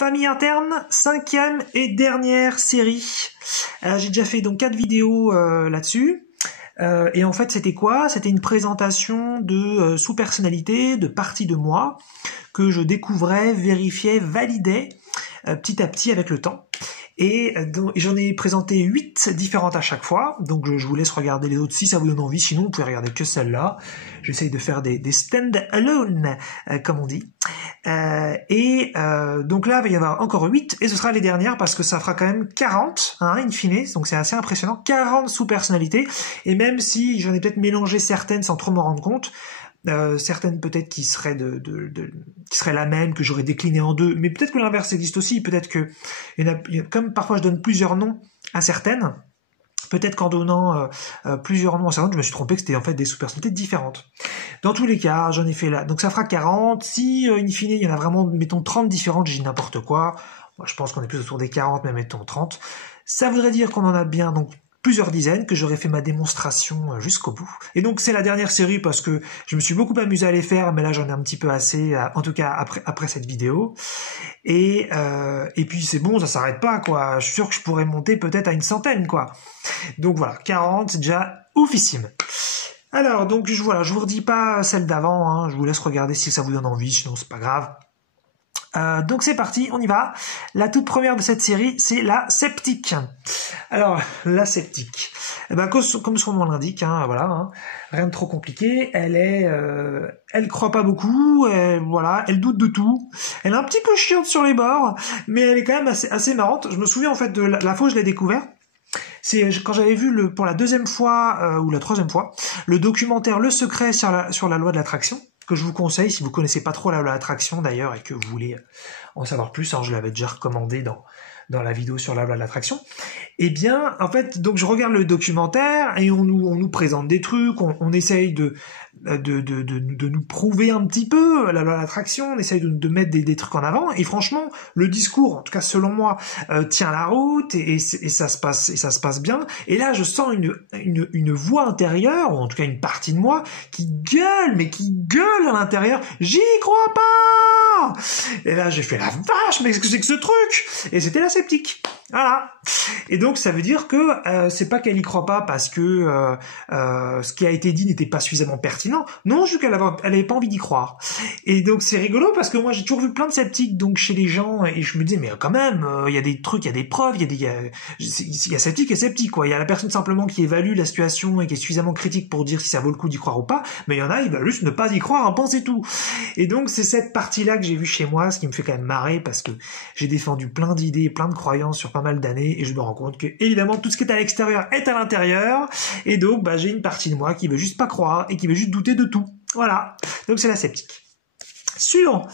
Famille interne, 5e et dernière série. J'ai déjà fait donc 4 vidéos là-dessus. Et en fait, c'était quoi? C'était une présentation de sous-personnalités, de parties de moi, que je découvrais, vérifiais, validais petit à petit avec le temps. Et j'en ai présenté 8 différentes à chaque fois, donc je vous laisse regarder les autres si ça vous donne envie, sinon vous pouvez regarder que celle-là. J'essaye de faire des stand-alone, comme on dit. Donc là, il va y avoir encore 8, et ce sera les dernières, parce que ça fera quand même 40, in fine, donc c'est assez impressionnant, 40 sous-personnalités, et même si j'en ai peut-être mélangé certaines sans trop m'en rendre compte, certaines peut-être qui seraient qui seraient la même, que j'aurais décliné en 2, mais peut-être que l'inverse existe aussi, peut-être que comme parfois je donne plusieurs noms à certaines, peut-être qu'en donnant plusieurs noms à certaines, je me suis trompé que c'était en fait des sous-personnalités différentes. Dans tous les cas, j'en ai fait là, donc ça fera 40, si in fine il y en a vraiment, mettons 30 différentes, j'ai dit n'importe quoi, moi je pense qu'on est plus autour des 40, mais mettons 30, ça voudrait dire qu'on en a bien donc plusieurs dizaines, que j'aurais fait ma démonstration jusqu'au bout. Et donc c'est la dernière série parce que je me suis beaucoup amusé à les faire, mais là j'en ai un petit peu assez, en tout cas après cette vidéo. Et puis c'est bon, ça s'arrête pas, quoi. Je suis sûr que je pourrais monter peut-être à une centaine, quoi. Donc voilà, 40, c'est déjà oufissime. Alors, donc je vous redis pas celle d'avant, je vous laisse regarder si ça vous donne envie, sinon c'est pas grave. Donc c'est parti, on y va. La toute première de cette série, c'est la sceptique. Alors, la sceptique. Comme son nom l'indique, voilà, rien de trop compliqué. Elle croit pas beaucoup, elle doute de tout. Elle est un petit peu chiante sur les bords, mais elle est quand même assez marrante. Je me souviens en fait de la fois où je l'ai découvert. C'est quand j'avais vu pour la deuxième fois ou la troisième fois le documentaire Le Secret sur la loi de l'attraction, que je vous conseille si vous connaissez pas trop la loi de l'attraction d'ailleurs et que vous voulez en savoir plus. Je l'avais déjà recommandé dans la vidéo sur la loi de l'attraction. Eh bien, en fait, donc je regarde le documentaire et on nous présente des trucs, on essaye de nous prouver un petit peu la loi de l'attraction, on essaye de mettre des trucs en avant, et franchement, le discours, en tout cas selon moi, tient la route et ça se passe bien. Et là, je sens une voix intérieure, ou en tout cas une partie de moi, qui gueule à l'intérieur. J'y crois pas! Et là, j'ai fait la vache, mais qu'est-ce que c'est que ce truc? Et c'était la sceptique. Voilà. Et donc ça veut dire que c'est pas qu'elle y croit pas parce que ce qui a été dit n'était pas suffisamment pertinent. Non, juste qu'elle avait pas envie d'y croire. Et donc c'est rigolo parce que moi j'ai toujours vu plein de sceptiques donc chez les gens, et je me disais mais quand même il y a des trucs, il y a des preuves, il y a sceptique et sceptique, quoi. Il y a la personne simplement qui évalue la situation et qui est suffisamment critique pour dire si ça vaut le coup d'y croire ou pas, mais il y en a, ils veulent juste ne pas y croire, en penser tout. Et donc c'est cette partie-là que j'ai vue chez moi, ce qui me fait quand même marrer parce que j'ai défendu plein d'idées, plein de croyances sur pas mal d'années, et je me rends compte que évidemment tout ce qui est à l'extérieur est à l'intérieur, et donc j'ai une partie de moi qui veut juste pas croire et qui veut juste douter de tout. Voilà, donc c'est la sceptique. Sur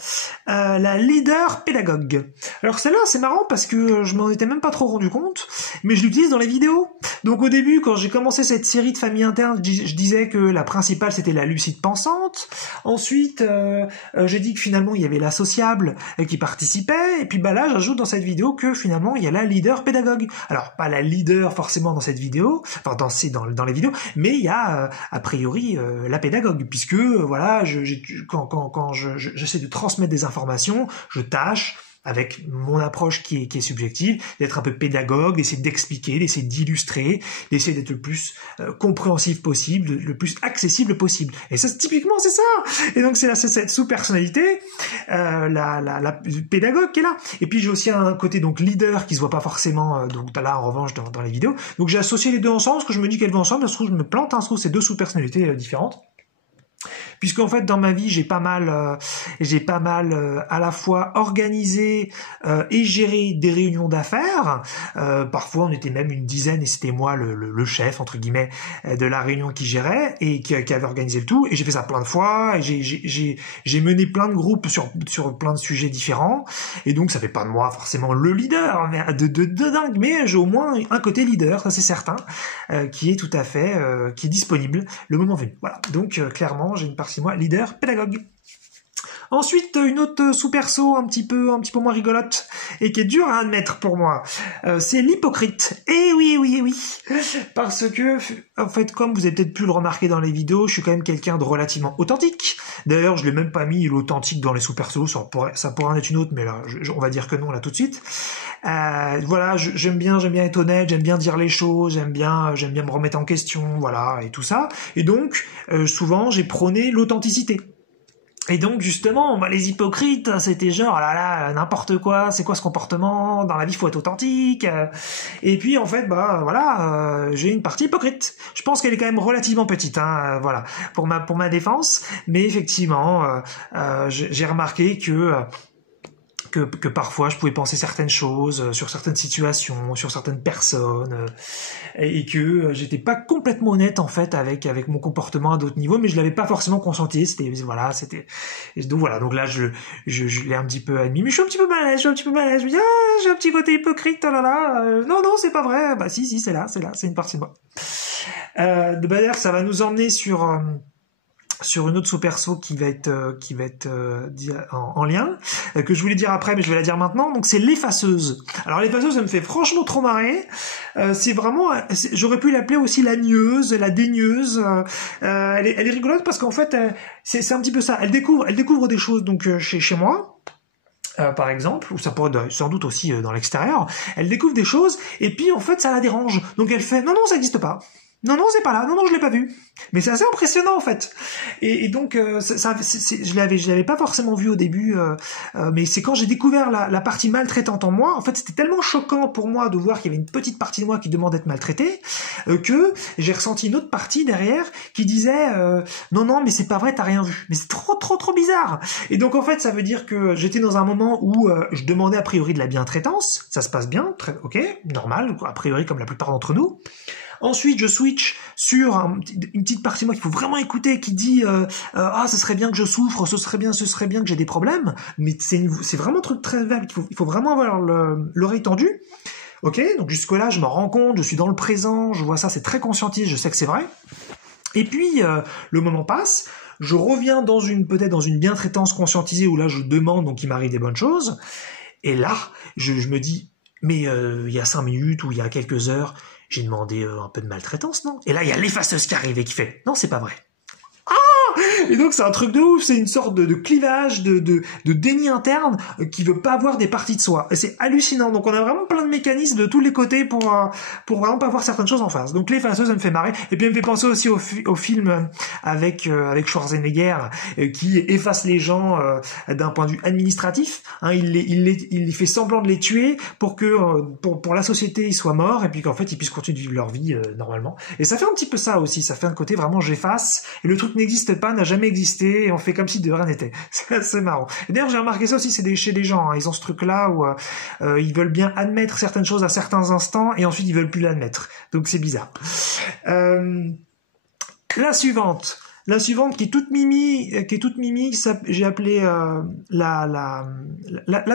la leader pédagogue. Alors celle-là c'est marrant parce que je m'en étais même pas trop rendu compte, mais je l'utilise dans les vidéos. Donc au début, quand j'ai commencé cette série de famille interne, je disais que la principale c'était la lucide pensante. Ensuite j'ai dit que finalement il y avait la sociable qui participait, et puis là j'ajoute dans cette vidéo que finalement il y a la leader pédagogue. Alors pas la leader forcément dans cette vidéo, enfin dans les vidéos, mais il y a a priori la pédagogue, puisque voilà, quand j'essaie de transmettre des informations, je tâche, avec mon approche qui est subjective, d'être un peu pédagogue, d'essayer d'expliquer, d'essayer d'illustrer, d'essayer d'être le plus compréhensif possible, le plus accessible possible. Et ça, typiquement, c'est ça. Et donc, c'est cette sous-personnalité, la pédagogue qui est là. Et puis, j'ai aussi un côté donc leader qui se voit pas forcément, donc là, en revanche, dans les vidéos. Donc, j'ai associé les deux ensemble, parce que je me dis qu'elles vont ensemble, ça se trouve, je me plante, ça se trouve, c'est deux sous-personnalités différentes. Puisqu'en fait dans ma vie j'ai pas mal à la fois organisé et géré des réunions d'affaires. Parfois on était même une dizaine et c'était moi le chef entre guillemets de la réunion qui gérait et qui avait organisé le tout. Et j'ai fait ça plein de fois. Et j'ai mené plein de groupes sur plein de sujets différents. Et donc ça fait pas de moi forcément le leader de dingue, mais j'ai au moins un côté leader, ça c'est certain, qui est tout à fait qui est disponible le moment venu. Voilà. Donc clairement j'ai une partie moi leader pédagogue. Ensuite, une autre sous-perso un petit peu moins rigolote et qui est dure à admettre pour moi, c'est l'hypocrite. Et oui, oui, oui, parce que en fait, comme vous avez peut-être pu le remarquer dans les vidéos, je suis quand même quelqu'un de relativement authentique. D'ailleurs, je l'ai même pas mis l'authentique dans les sous-persos, ça pourrait en être une autre, mais là, on va dire que non là tout de suite. Voilà, j'aime bien être honnête, j'aime bien dire les choses, j'aime bien me remettre en question, voilà, et tout ça. Et donc, souvent, j'ai prôné l'authenticité. Et donc justement, les hypocrites, c'était genre, ah là là, n'importe quoi, c'est quoi ce comportement, dans la vie faut être authentique. Et puis en fait, voilà, j'ai une partie hypocrite. Je pense qu'elle est quand même relativement petite, hein, voilà, pour ma défense. Mais effectivement, j'ai remarqué que parfois je pouvais penser certaines choses sur certaines situations, sur certaines personnes, et que j'étais pas complètement honnête en fait avec mon comportement à d'autres niveaux, mais je l'avais pas forcément conscientisé. Donc voilà, donc là je l'ai un petit peu admis, mais je suis un petit peu mal à l'aise, je me dis j'ai un petit côté hypocrite, oh là là, non c'est pas vrai, bah si c'est là, c'est une partie de moi. D'ailleurs ça va nous emmener sur une autre sous-perso qui va être en lien, que je voulais dire après, mais je vais la dire maintenant. Donc c'est l'effaceuse. Alors l'effaceuse, ça me fait franchement trop marrer. C'est vraiment, j'aurais pu l'appeler aussi la nieuse, la dénieuse. Elle est rigolote parce qu'en fait, c'est un petit peu ça. Elle découvre des choses donc chez moi. Par exemple, ou ça pourrait être sans doute aussi dans l'extérieur. Elle découvre des choses et puis en fait ça la dérange. Donc elle fait non ça n'existe pas. Non, c'est pas là. Non, je l'ai pas vu. Mais c'est assez impressionnant en fait. Et donc, je l'avais pas forcément vu au début, mais c'est quand j'ai découvert la partie maltraitante en moi. En fait, c'était tellement choquant pour moi de voir qu'il y avait une petite partie de moi qui demandait d'être maltraitée, que j'ai ressenti une autre partie derrière qui disait non, mais c'est pas vrai, t'as rien vu. Mais c'est trop bizarre. Et donc en fait, ça veut dire que j'étais dans un moment où je demandais a priori de la bientraitance. Ça se passe bien, ok, normal, a priori comme la plupart d'entre nous. Ensuite, je switch sur une petite partie de moi qu'il faut vraiment écouter, qui dit ce serait bien que je souffre, ce serait bien que j'ai des problèmes. Mais c'est vraiment un truc très vague. Il faut vraiment avoir l'oreille tendue. Ok, donc jusque-là, je me rends compte, je suis dans le présent, je vois ça, c'est très conscientisé, je sais que c'est vrai. Et puis, le moment passe, je reviens peut-être dans une bientraitance conscientisée où là, je demande, donc il m'arrive des bonnes choses. Et là, je me dis, mais il y a 5 minutes ou il y a quelques heures, j'ai demandé un peu de maltraitance, non? Et là, il y a l'effaceuse qui arrive et qui fait « Non, c'est pas vrai. » Et donc c'est un truc de ouf, c'est une sorte de clivage, de déni interne qui veut pas voir des parties de soi. Et c'est hallucinant. Donc on a vraiment plein de mécanismes de tous les côtés pour vraiment pas voir certaines choses en face. Donc l'effaceuse, ça me fait marrer. Et puis elle me fait penser aussi au film avec Schwarzenegger qui efface les gens d'un point de vue administratif. Hein, il fait semblant de les tuer pour que pour la société ils soient morts et puis qu'en fait ils puissent continuer de vivre leur vie normalement. Et ça fait un petit peu ça aussi. Ça fait un côté vraiment j'efface et le truc n'existe pas, n'a jamais existé et on fait comme si de rien n'était. C'est assez marrant. Et d'ailleurs, j'ai remarqué ça aussi, chez des gens. Hein, ils ont ce truc-là où ils veulent bien admettre certaines choses à certains instants et ensuite ils veulent plus l'admettre. Donc c'est bizarre. La suivante qui est toute mimi, j'ai appelé la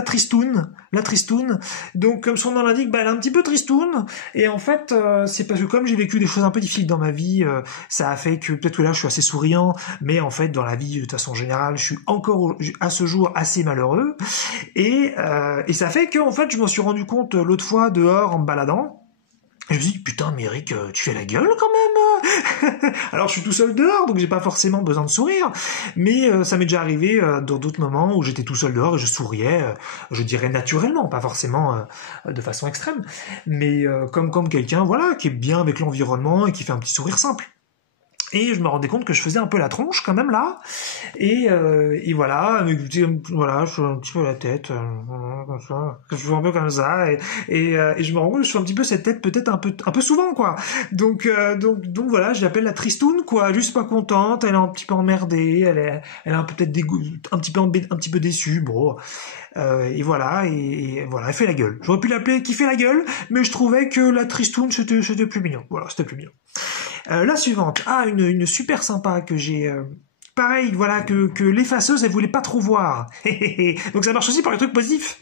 tristoune. La tristoune. Donc comme son nom l'indique, elle est un petit peu tristoune. Et en fait, c'est parce que comme j'ai vécu des choses un peu difficiles dans ma vie, ça a fait que peut-être que là je suis assez souriant, mais en fait dans la vie de façon générale, je suis encore à ce jour assez malheureux. Et ça fait que en fait je m'en suis rendu compte l'autre fois dehors en me baladant. Et je me dis, putain, mais Eric, tu fais la gueule quand même. Alors je suis tout seul dehors, donc j'ai pas forcément besoin de sourire, mais ça m'est déjà arrivé dans d'autres moments où j'étais tout seul dehors et je souriais, je dirais naturellement, pas forcément de façon extrême, mais comme quelqu'un, voilà, qui est bien avec l'environnement et qui fait un petit sourire simple. Et je me rendais compte que je faisais un peu la tronche quand même là, et voilà, voilà, je fais un petit peu la tête, comme ça, je fais un peu comme ça, et je me rends compte que je fais un petit peu cette tête peut-être un peu souvent quoi. Donc voilà, je l'appelle la tristoune quoi, juste pas contente, elle est un petit peu emmerdée, elle est un peu peut-être un petit peu déçue, bon. Et voilà, elle fait la gueule. J'aurais pu l'appeler qui fait la gueule, mais je trouvais que la tristoune c'était plus mignon. Voilà, c'était plus mignon. La suivante, une super sympa que j'ai pareil, voilà, que l'effaceuse, elle voulait pas trop voir. Donc ça marche aussi pour les trucs positifs.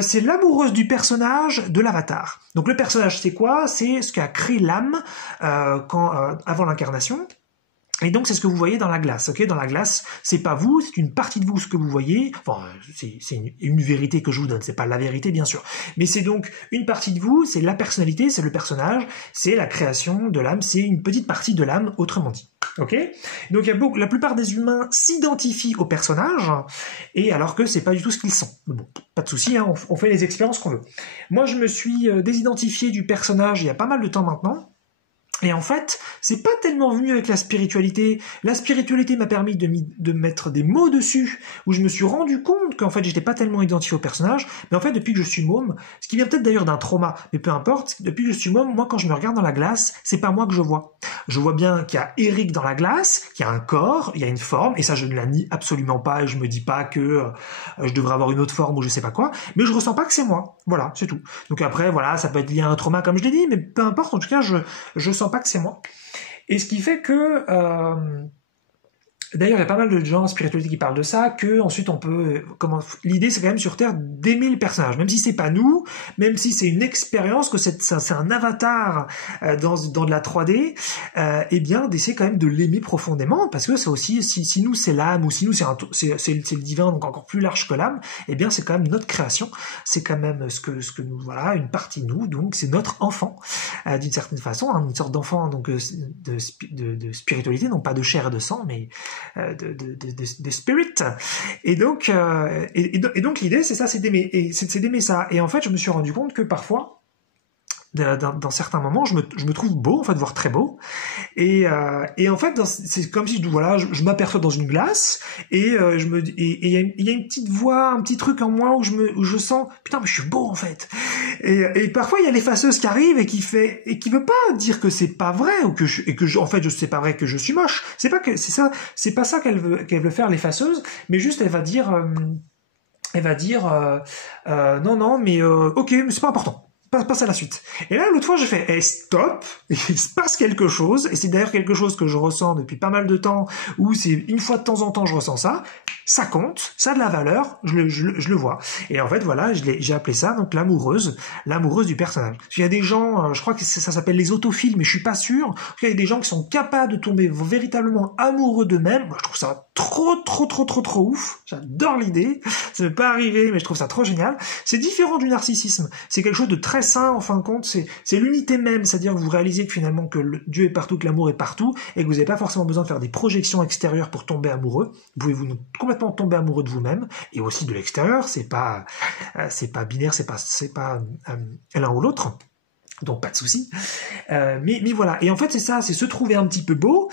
C'est l'amoureuse du personnage de l'avatar. Donc le personnage, c'est quoi? C'est ce qu'a créé l'âme avant l'incarnation. Et donc, c'est ce que vous voyez dans la glace, ok? Dans la glace, c'est pas vous, c'est une partie de vous ce que vous voyez. Enfin, c'est une vérité que je vous donne, c'est pas la vérité, bien sûr. Mais c'est donc une partie de vous, c'est la personnalité, c'est le personnage, c'est la création de l'âme, c'est une petite partie de l'âme, autrement dit. Ok? Donc, la plupart des humains s'identifient au personnage, et alors que c'est pas du tout ce qu'ils sont. Bon, pas de souci, hein, on fait les expériences qu'on veut. Moi, je me suis désidentifié du personnage il y a pas mal de temps maintenant. Et en fait, c'est pas tellement venu avec la spiritualité. La spiritualité m'a permis de mettre des mots dessus, où je me suis rendu compte qu'en fait, j'étais pas tellement identifié au personnage. Mais en fait, depuis que je suis môme, ce qui vient peut-être d'ailleurs d'un trauma, mais peu importe, depuis que je suis môme, moi, quand je me regarde dans la glace, c'est pas moi que je vois. Je vois bien qu'il y a Eric dans la glace, qu'il y a un corps, il y a une forme, et ça, je ne la nie absolument pas, et je me dis pas que je devrais avoir une autre forme ou je sais pas quoi, mais je ressens pas que c'est moi. Voilà, c'est tout. Donc après, voilà, ça peut être lié à un trauma, comme je l'ai dit, mais peu importe, en tout cas, je sens pas que c'est moi. Et ce qui fait que d'ailleurs, il y a pas mal de gens en spiritualité qui parlent de ça, que ensuite on peut, l'idée c'est quand même sur Terre d'aimer le personnage, même si c'est pas nous, même si c'est une expérience, que c'est un avatar dans de la 3D, eh bien d'essayer quand même de l'aimer profondément, parce que c'est aussi, si nous c'est l'âme, ou si nous c'est le divin, donc encore plus large que l'âme, eh bien c'est quand même notre création, c'est quand même ce que nous, voilà, une partie de nous, donc c'est notre enfant, d'une certaine façon, hein, une sorte d'enfant donc de spiritualité, non pas de chair et de sang, mais de spirit. Et donc l'idée c'est ça, c'est d'aimer ça. Et en fait je me suis rendu compte que parfois dans certains moments je me trouve beau, en fait, voire très beau, et en fait c'est comme si voilà, je m'aperçois dans une glace, et il y a une petite voix, un petit truc en moi où je sens putain, mais je suis beau en fait, et parfois il y a l'effaceuse qui arrive et qui veut pas dire que c'est pas vrai, ou en fait je sais pas vrai que je suis moche, c'est pas ça qu'elle veut faire, l'effaceuse, mais juste elle va dire non mais ok, mais c'est pas important, passe à la suite. Et là, l'autre fois, j'ai fait stop, il se passe quelque chose, et c'est d'ailleurs quelque chose que je ressens depuis pas mal de temps, où c'est une fois de temps en temps je ressens ça, ça compte, ça a de la valeur, je le vois. Et en fait, voilà, j'ai appelé ça donc l'amoureuse du personnage. Il y a des gens, je crois que ça s'appelle les autophiles, mais je suis pas sûr. Il y a des gens qui sont capables de tomber véritablement amoureux d'eux-mêmes. Moi, je trouve ça trop ouf. J'adore l'idée. Ça ne m'est pas arrivé, mais je trouve ça trop génial. C'est différent du narcissisme. C'est quelque chose de très sain, en fin de compte. C'est l'unité même, c'est-à-dire que vous réalisez que finalement que Dieu est partout, que l'amour est partout, et que vous n'avez pas forcément besoin de faire des projections extérieures pour tomber amoureux. Vous pouvez complètement tomber amoureux de vous-même, et aussi de l'extérieur. C'est pas binaire, c'est pas l'un ou l'autre. Donc pas de souci. Mais voilà. Et en fait, c'est ça, c'est se trouver un petit peu beau.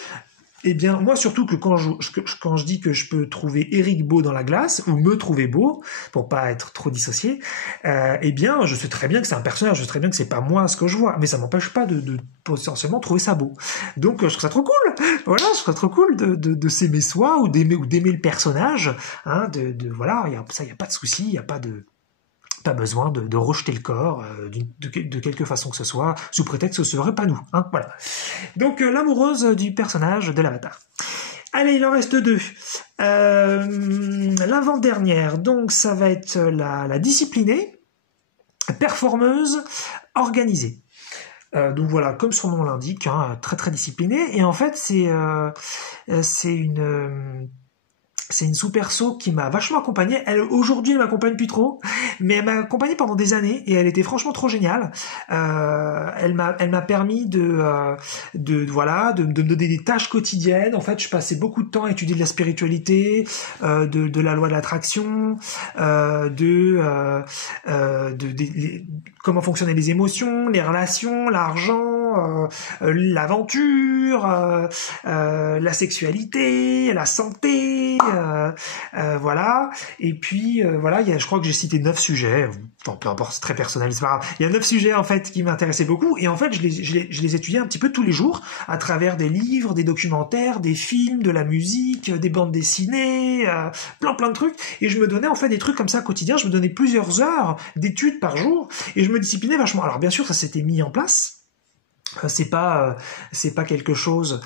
Eh bien, moi, surtout que quand je dis que je peux trouver Eric beau dans la glace, ou me trouver beau, pour pas être trop dissocié, eh bien, je sais très bien que c'est un personnage, je sais très bien que c'est pas moi ce que je vois, mais ça m'empêche pas de potentiellement trouver ça beau. Donc, je trouve ça trop cool. Voilà, je trouve ça trop cool de s'aimer soi, ou d'aimer le personnage, hein, voilà, y a pas de souci, il y a pas besoin de rejeter le corps de quelque façon que ce soit, sous prétexte que ce serait pas nous. Hein, voilà. Donc l'amoureuse du personnage de l'avatar. Allez, il en reste deux. L'avant-dernière, donc ça va être la disciplinée, performeuse, organisée. Donc voilà, comme son nom l'indique, hein, très très disciplinée. Et en fait, c'est une sous-perso qui m'a vachement accompagné. Aujourd'hui, elle m'accompagne plus trop, mais elle m'a accompagné pendant des années, et elle était franchement trop géniale. Elle m'a permis de me donner des tâches quotidiennes. En fait, je passais beaucoup de temps à étudier de la spiritualité, de la loi de l'attraction, comment fonctionnaient les émotions, les relations, l'argent, l'aventure, la sexualité, la santé, voilà. Et puis voilà, je crois que j'ai cité 9 sujets. Enfin, peu importe, c'est très personnel, c'est pas grave. Il y a 9 sujets en fait qui m'intéressaient beaucoup, et en fait je les étudiais un petit peu tous les jours à travers des livres, des documentaires, des films, de la musique, des bandes dessinées, plein de trucs. Et je me donnais en fait des trucs comme ça quotidiens. Je me donnais plusieurs heures d'études par jour, et je me disciplinais vachement. Alors bien sûr, ça s'était mis en place. C'est pas quelque chose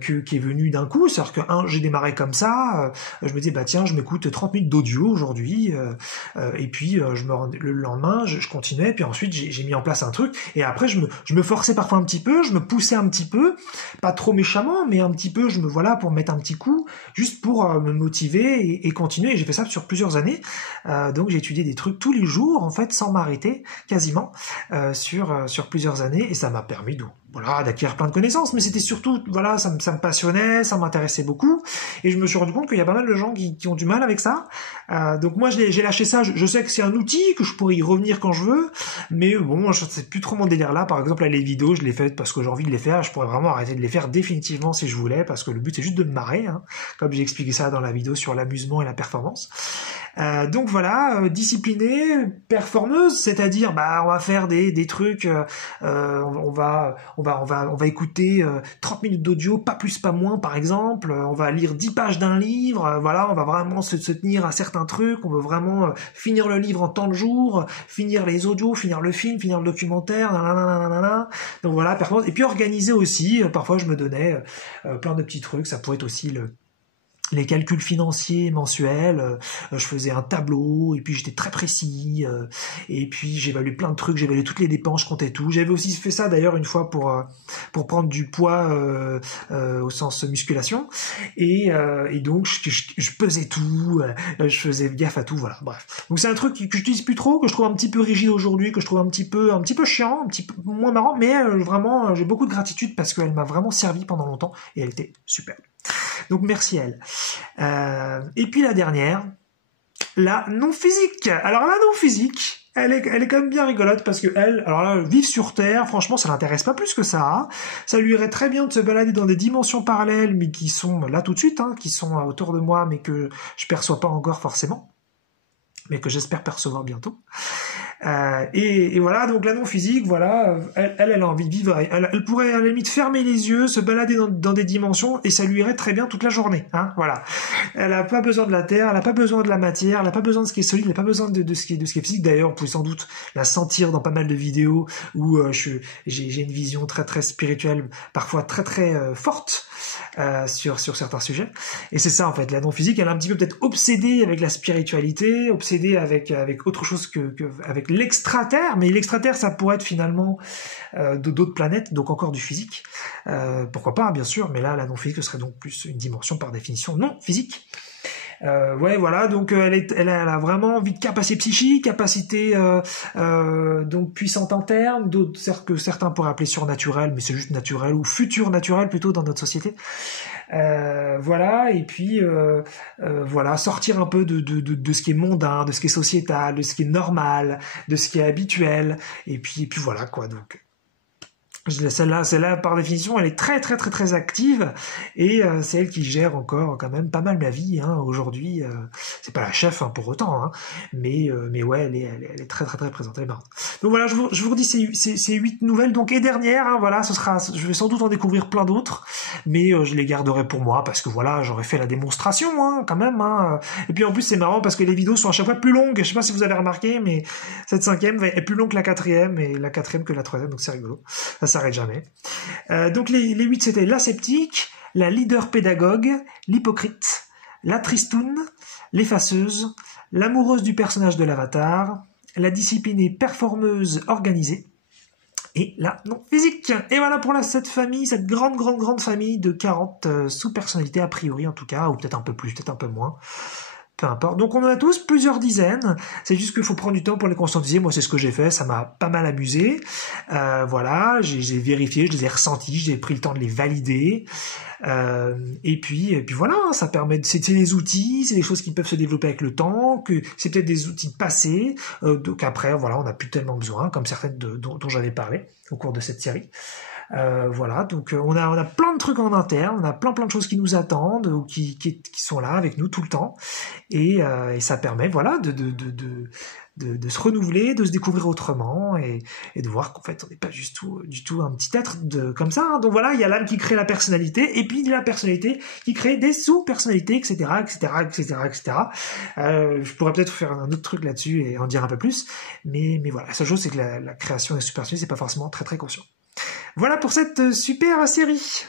qui est venu d'un coup. C'est-à-dire que j'ai démarré comme ça, je me disais bah tiens je m'écoute 30 minutes d'audio aujourd'hui, et puis le lendemain je continuais, puis ensuite j'ai mis en place un truc, et après je me forçais parfois un petit peu, je me poussais un petit peu, pas trop méchamment, mais un petit peu voilà pour me mettre un petit coup, juste pour me motiver et continuer. Et j'ai fait ça sur plusieurs années, donc j'ai étudié des trucs tous les jours en fait sans m'arrêter quasiment, sur plusieurs années, et ça m'a permis d'acquérir plein de connaissances, mais c'était surtout, voilà, ça me passionnait, ça m'intéressait beaucoup, et je me suis rendu compte qu'il y a pas mal de gens qui ont du mal avec ça. Donc moi, j'ai lâché ça. Je sais que c'est un outil, que je pourrais y revenir quand je veux, mais bon, c'est plus trop mon délire là. Par exemple, là, les vidéos, je les fais parce que j'ai envie de les faire. Je pourrais vraiment arrêter de les faire définitivement si je voulais, parce que le but c'est juste de me marrer, hein, comme j'ai expliqué ça dans la vidéo sur l'amusement et la performance. Donc voilà, disciplinée, performeuse, c'est-à-dire on va faire des trucs, on va écouter 30 minutes d'audio, pas plus pas moins par exemple, on va lire 10 pages d'un livre, voilà, on va vraiment se tenir à certains trucs, on veut vraiment finir le livre en temps de jour, finir les audios, finir le film, finir le documentaire, nanana. Donc voilà, performance. Et puis organiser aussi, parfois je me donnais plein de petits trucs, ça pourrait être aussi les calculs financiers mensuels, je faisais un tableau, et puis j'étais très précis, et puis j'évaluais plein de trucs, j'évaluais toutes les dépenses, je comptais tout. J'avais aussi fait ça d'ailleurs une fois pour prendre du poids au sens musculation, et donc je pesais tout, je faisais gaffe à tout, voilà, bref. Donc c'est un truc que j'utilise plus trop, que je trouve un petit peu rigide aujourd'hui, que je trouve un petit peu chiant, un petit peu moins marrant, mais vraiment j'ai beaucoup de gratitude parce qu'elle m'a vraiment servi pendant longtemps, et elle était super. Donc merci à elle. Et puis la dernière, la non-physique. Alors la non-physique, elle est quand même bien rigolote parce que alors là, vivre sur Terre, franchement, ça l'intéresse pas plus que ça. Ça lui irait très bien de se balader dans des dimensions parallèles, mais qui sont là tout de suite, qui sont autour de moi, mais que je perçois pas encore forcément, mais que j'espère percevoir bientôt. Et voilà, donc la non-physique, voilà, elle a envie de vivre, elle pourrait à la limite fermer les yeux, se balader dans des dimensions, et ça lui irait très bien toute la journée, voilà. Elle a pas besoin de la terre, elle a pas besoin de la matière, elle a pas besoin de ce qui est solide, elle a pas besoin de ce qui est physique. D'ailleurs, vous pouvez sans doute la sentir dans pas mal de vidéos où j'ai une vision très très spirituelle, parfois très très forte, sur certains sujets. Et c'est ça en fait, la non-physique, elle est un petit peu peut-être obsédée avec la spiritualité, obsédée avec autre chose que avec l'extraterre, mais l'extraterre ça pourrait être finalement d'autres planètes, donc encore du physique, pourquoi pas bien sûr, mais là la non-physique serait donc plus une dimension par définition non physique. Ouais, voilà, donc elle a vraiment envie de capacité psychique, capacité donc puissante en termes, que certains pourraient appeler surnaturel, mais c'est juste naturel, ou futur naturel plutôt dans notre société. Voilà, et puis voilà, sortir un peu de ce qui est mondain, de ce qui est sociétal, de ce qui est normal, de ce qui est habituel, et puis voilà quoi, donc. Celle-là, par définition, elle est très très très très active, et c'est elle qui gère encore quand même pas mal ma vie aujourd'hui. C'est pas la chef pour autant, mais ouais, elle est très très très présente, elle est marrante. Donc voilà, je vous redis ces 8 nouvelles, donc et dernières, voilà, je vais sans doute en découvrir plein d'autres, mais je les garderai pour moi parce que voilà, j'aurais fait la démonstration quand même. Et puis en plus c'est marrant parce que les vidéos sont à chaque fois plus longues. Je sais pas si vous avez remarqué, mais cette 5e est plus longue que la 4e, et la 4e que la 3e, donc c'est rigolo. Ça s'arrête jamais. Donc les 8 c'était la sceptique, la leader pédagogue, l'hypocrite, la tristoune, l'effaceuse, l'amoureuse du personnage de l'avatar, la disciplinée performeuse organisée, et la non-physique. Et voilà pour cette famille, cette grande famille de 40 sous-personnalités, a priori en tout cas, ou peut-être un peu plus, peut-être un peu moins. Peu importe. Donc on en a tous plusieurs dizaines. C'est juste qu'il faut prendre du temps pour les conscientiser. Moi c'est ce que j'ai fait, ça m'a pas mal amusé. Voilà, j'ai vérifié, je les ai ressentis, j'ai pris le temps de les valider. Et puis voilà, ça permet c'est des outils, c'est des choses qui peuvent se développer avec le temps, que c'est peut-être des outils passés, donc après voilà, on n'a plus tellement besoin, comme certaines dont j'avais parlé au cours de cette série. Voilà, donc on a plein de trucs en interne, on a plein de choses qui nous attendent ou qui sont là avec nous tout le temps, et ça permet voilà de se renouveler, de se découvrir autrement, et de voir qu'en fait on n'est pas juste du tout un petit être comme ça. Donc voilà, il y a l'âme qui crée la personnalité, et puis la personnalité qui crée des sous-personnalités, etc. Je pourrais peut-être faire un autre truc là-dessus et en dire un peu plus, mais voilà, la seule chose c'est que la création des sous-personnalités c'est pas forcément très très conscient. Voilà pour cette super série.